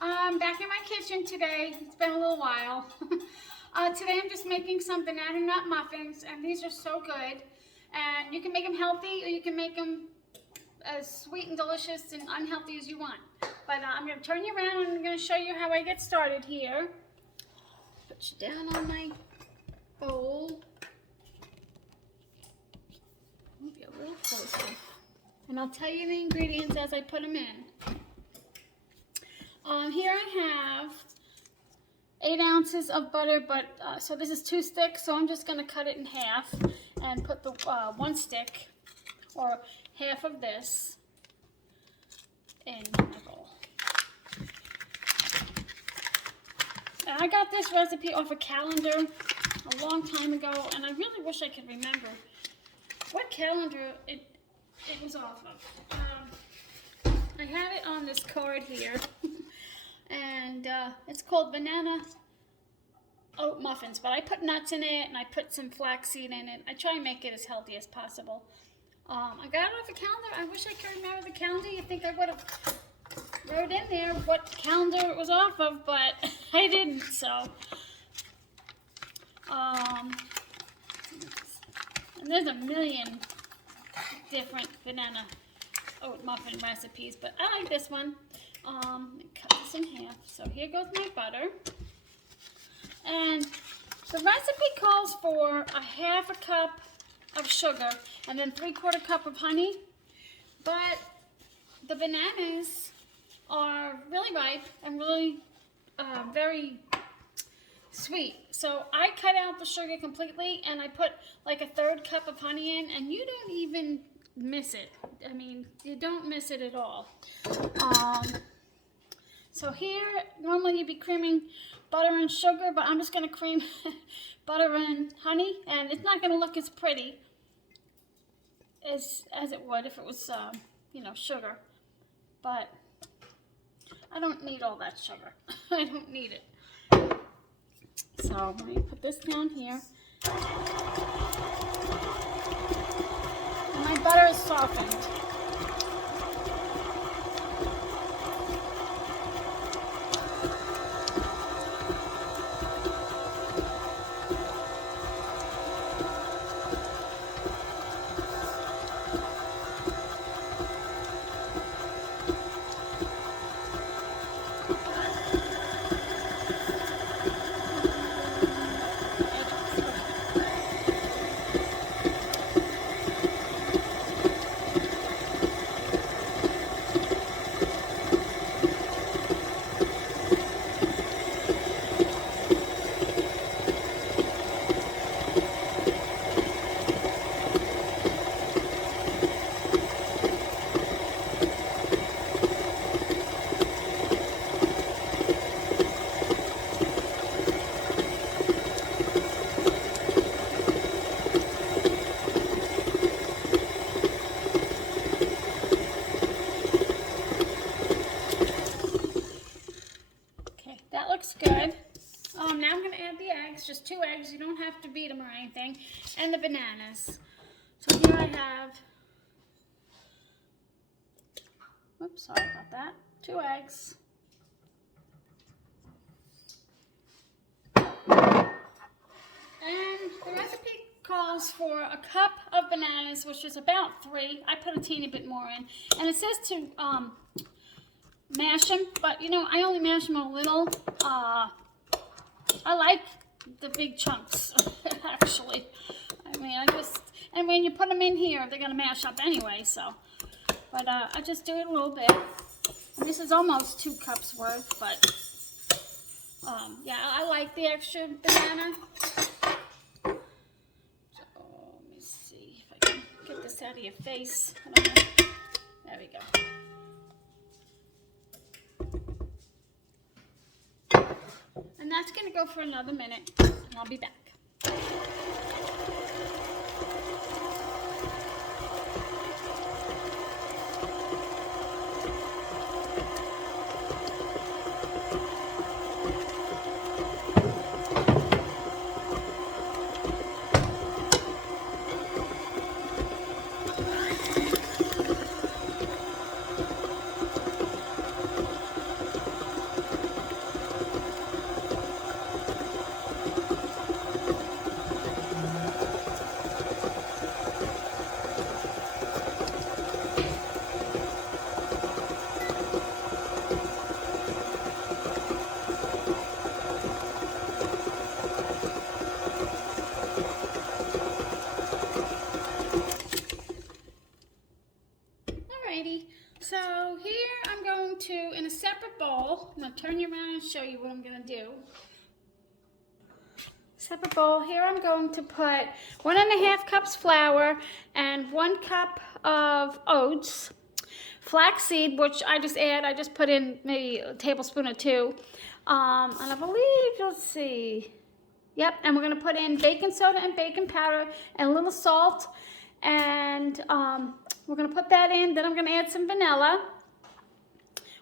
I'm back in my kitchen today. It's been a little while. Today I'm just making some banana nut muffins, and these are so good. And you can make them healthy, or you can make them as sweet and delicious and unhealthy as you want. But I'm going to turn you around, and I'm going to show you how I get started here. Put you down on my bowl. Move you a little closer. And I'll tell you the ingredients as I put them in. Here I have 8 ounces of butter, but so this is 2 sticks, so I'm just going to cut it in half and put the 1 stick or half of this in my bowl. And I got this recipe off a calendar a long time ago, and I really wish I could remember what calendar it was off of. I have it on this card here. And it's called banana oat muffins, but I put nuts in it and I put some flaxseed in it. I try and make it as healthy as possible. I got it off a calendar. I wish I could remember the calendar. You think I would have wrote in there what calendar it was off of, but I didn't. So, and there's a million different banana oat muffin recipes, but I like this one. Cut this in half. So here goes my butter. And the recipe calls for a half a cup of sugar and then 3/4 cup of honey. But the bananas are really ripe and really very sweet. So I cut out the sugar completely and I put like a 1/3 cup of honey in, and you don't even miss it. I mean, you don't miss it at all. So here, normally you'd be creaming butter and sugar, but I'm just going to cream butter and honey, and it's not going to look as pretty as it would if it was, sugar. But I don't need all that sugar. I don't need it. So I'm going to put this down here. And my butter is softened. Good. Now I'm going to add the eggs, just 2 eggs. You don't have to beat them or anything. And the bananas. So here I have, whoops, sorry about that, 2 eggs. And the recipe calls for a cup of bananas, which is about 3. I put a teeny bit more in. And it says to mash them, but I only mash them a little. I like the big chunks, actually. I mean, and when you put them in here, they're going to mash up anyway, so. But I just do it a little bit. And this is almost 2 cups worth, but yeah, I like the extra banana. So, let me see if I can get this out of your face. There we go. And that's going to go for another minute, and I'll be back. So here I'm going to, in a separate bowl, I'm going to turn you around and show you what I'm going to do. Separate bowl, here I'm going to put 1½ cups flour and 1 cup of oats, flaxseed, which I just put in maybe a tablespoon or 2. And I believe, let's see, yep, and we're going to put in baking soda and baking powder and a little salt. And we're going to put that in. Then I'm going to add some vanilla,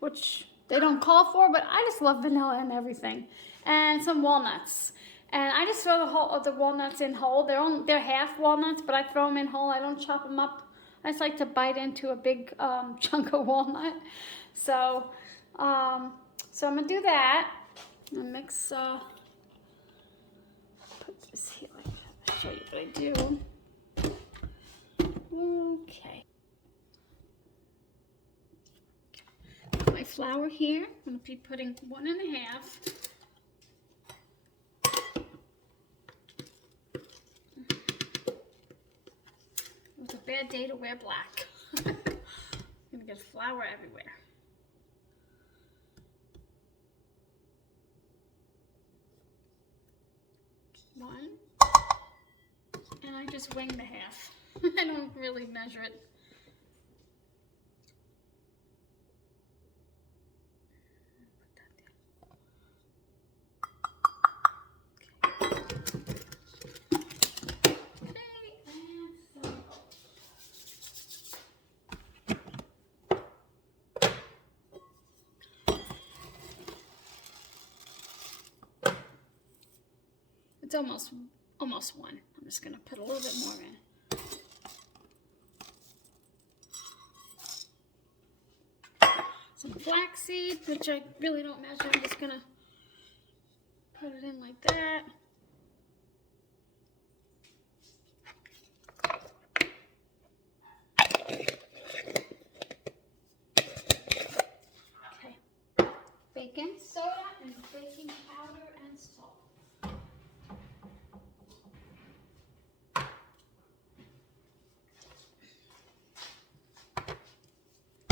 which they don't call for, but I just love vanilla and everything. And some walnuts. And I just throw the whole of the walnuts in whole. They're half walnuts, but I throw them in whole. I don't chop them up. I just like to bite into a big chunk of walnut. So, I'm going to do that. And mix, put this here. I'll show you what I do. Okay. My flour here, I'm going to be putting 1½. It was a bad day to wear black. I'm going to get flour everywhere. One. And I just wing the half. I don't really measure it. It's almost one. I'm just going to put a little bit more in. Some flaxseed, which I really don't measure. I'm just going to put it in like that. Okay. Baking soda and baking powder and salt.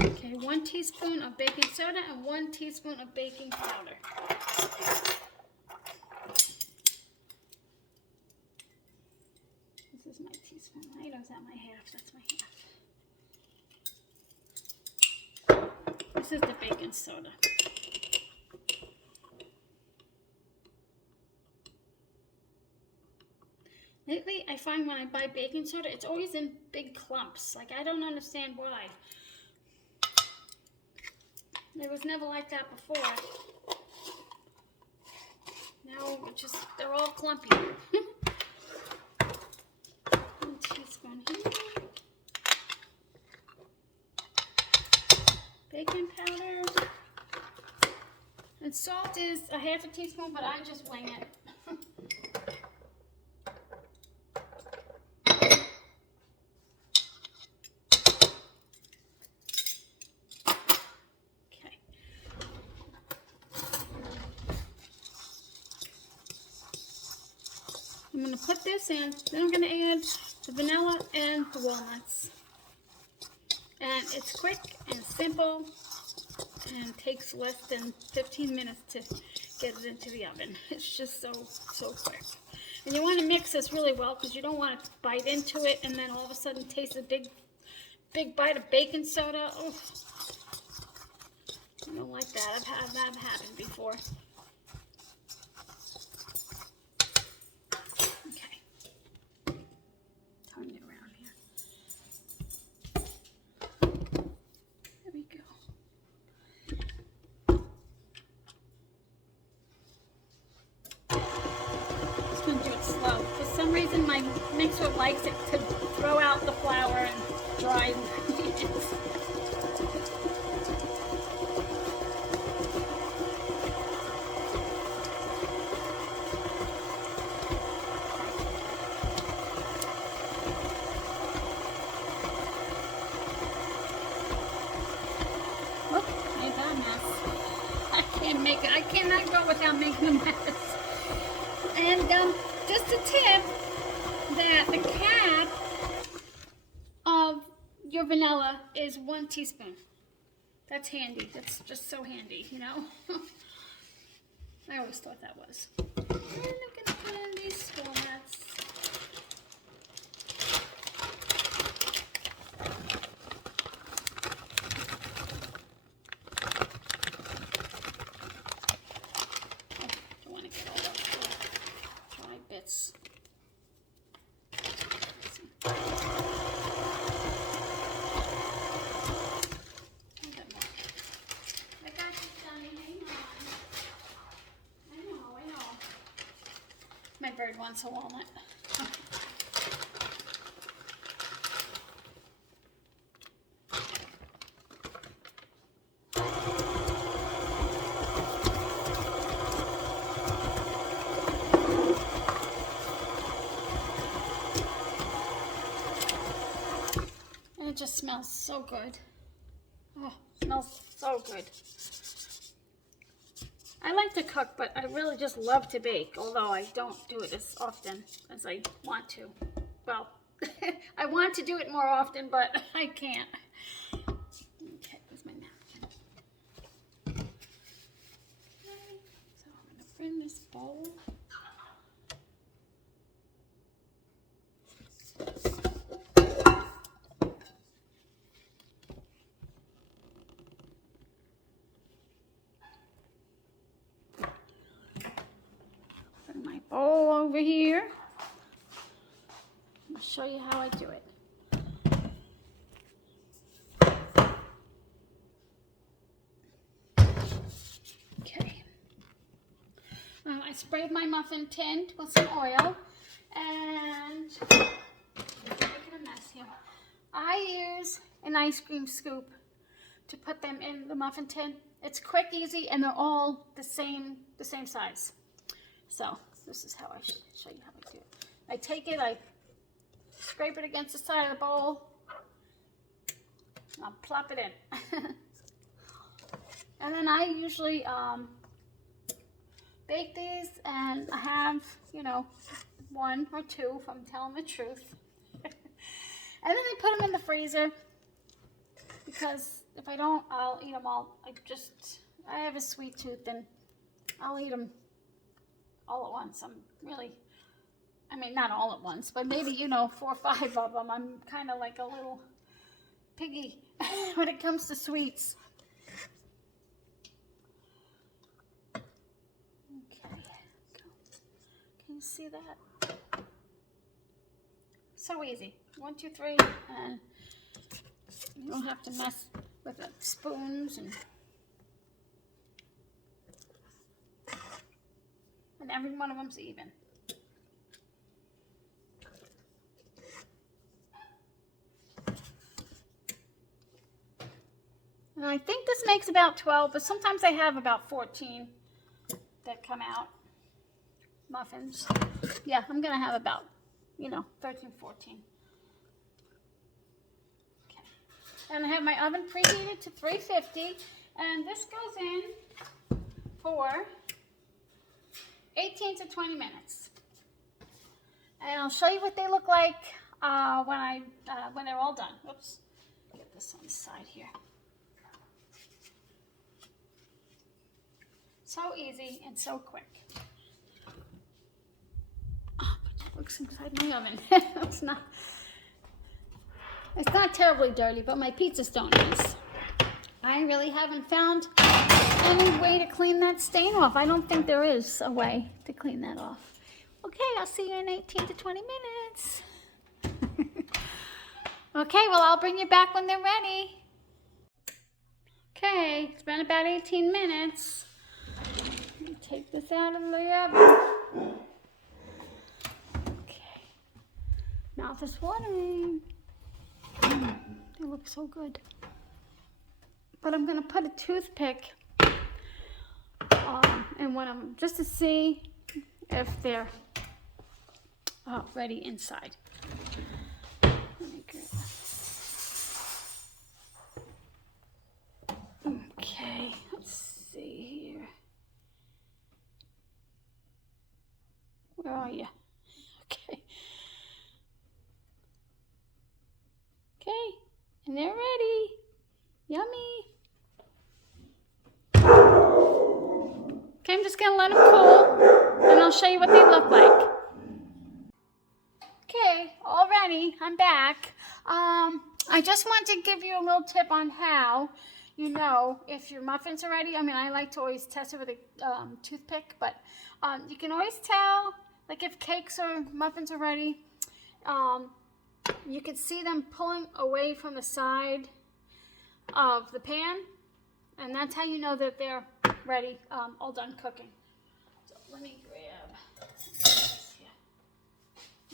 Okay, 1 teaspoon of baking soda and 1 teaspoon of baking powder. This is my teaspoon, right? Or is that my half? That's my half. This is the baking soda. Lately, I find when I buy baking soda, it's always in big clumps. Like, I don't understand why. It was never like that before. Now they're all clumpy. 1 teaspoon here. Baking powder. And salt is a ½ teaspoon, but I just wing it. I'm going to put this in, then I'm going to add the vanilla and the walnuts. And it's quick and simple and takes less than 15 minutes to get it into the oven. It's just so quick. And you want to mix this really well because you don't want to bite into it and then all of a sudden taste a big bite of baking soda. Oh, I don't like that. I've had that happen before. For some reason, my mixer likes it to throw out the flour and dry ingredients. Look, made that mess. I cannot go without making a mess. And just a tip that the cap of your vanilla is 1 teaspoon. That's handy. That's just so handy, you know? I always thought that was. And I'm going to put in these formats. Don't want to get all the dry bits. My bird wants a walnut. And it just smells so good. Oh, smells so good. I like to cook, but I really just love to bake, although I don't do it as often as I want to. Well, I want to do it more often, but I can't. Okay, where's my napkin? Okay, so I'm going to bring this bowl. Bring my bowl over here. I'll show you how I do it. Okay. I sprayed my muffin tin with some oil and I'm making a mess here. I use an ice cream scoop to put them in the muffin tin. It's quick, easy, and they're all the same size. So this is how I show you how I do it. I take it, I scrape it against the side of the bowl, and I'll plop it in. And then I usually bake these, and I have, you know, 1 or 2 if I'm telling the truth. And then I put them in the freezer, because if I don't, I'll eat them all. I have a sweet tooth, and I'll eat them all at once. I mean, not all at once, but maybe, you know, 4 or 5 of them. I'm kind of like a little piggy when it comes to sweets. Okay, can you see that? So easy. 1, 2, 3, and you don't have to mess with the spoons and every one of them's even. And I think this makes about 12, but sometimes I have about 14 that come out. Muffins. Yeah, I'm going to have about, 13, 14. Okay. And I have my oven preheated to 350, and this goes in for 18 to 20 minutes. And I'll show you what they look like when they're all done. Oops. Get this on the side here. So easy and so quick. Oh, it looks inside my oven. It's not terribly dirty, but my pizza stone is. I really haven't found any way to clean that stain off. I don't think there is a way to clean that off. Okay, I'll see you in 18 to 20 minutes. Okay, well, I'll bring you back when they're ready. Okay, it's been about 18 minutes. Let me take this out of the oven. Okay, mouth is watering. They look so good. But I'm going to put a toothpick in one of them just to see if they're ready inside. Let me grab this. Okay, let's see here. Where are you? Okay. Okay, and they're ready. Yummy. just going to let them cool, and I'll show you what they look like. Okay, all ready. I'm back. I just want to give you a little tip on how you know if your muffins are ready. I mean, I like to always test it with a toothpick, but you can always tell, like if cakes or muffins are ready. You can see them pulling away from the side of the pan, and that's how you know that they're ready, all done cooking. So let me grab this here.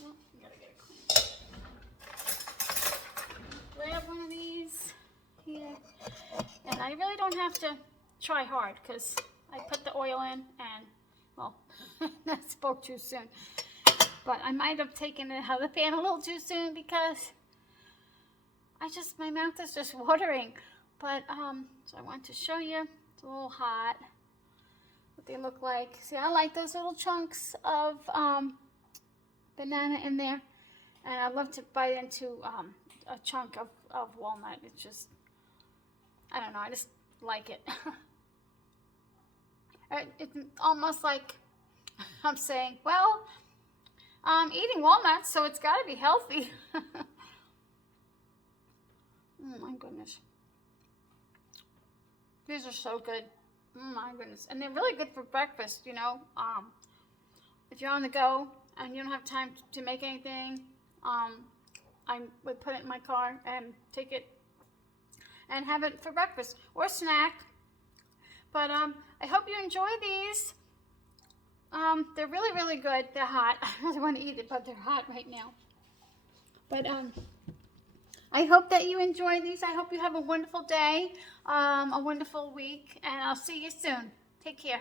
Oh, I gotta get it clean. Grab one of these here, and I really don't have to try hard because I put the oil in, and well, I spoke too soon. But I might have taken it out of the pan a little too soon because my mouth is just watering. But, so I want to show you, it's a little hot, what they look like. See, I like those little chunks of banana in there. And I love to bite into a chunk of walnut. It's just, I don't know, I just like it. It's almost like I'm saying, well, I'm eating walnuts, so it's got to be healthy. Oh my goodness. These are so good. Oh my goodness. And they're really good for breakfast, you know. If you're on the go and you don't have time to make anything, I would put it in my car and take it and have it for breakfast or snack. But I hope you enjoy these. They're really, really good. They're hot. I really want to eat it, but they're hot right now. But I hope that you enjoy these. I hope you have a wonderful day, a wonderful week, and I'll see you soon. Take care.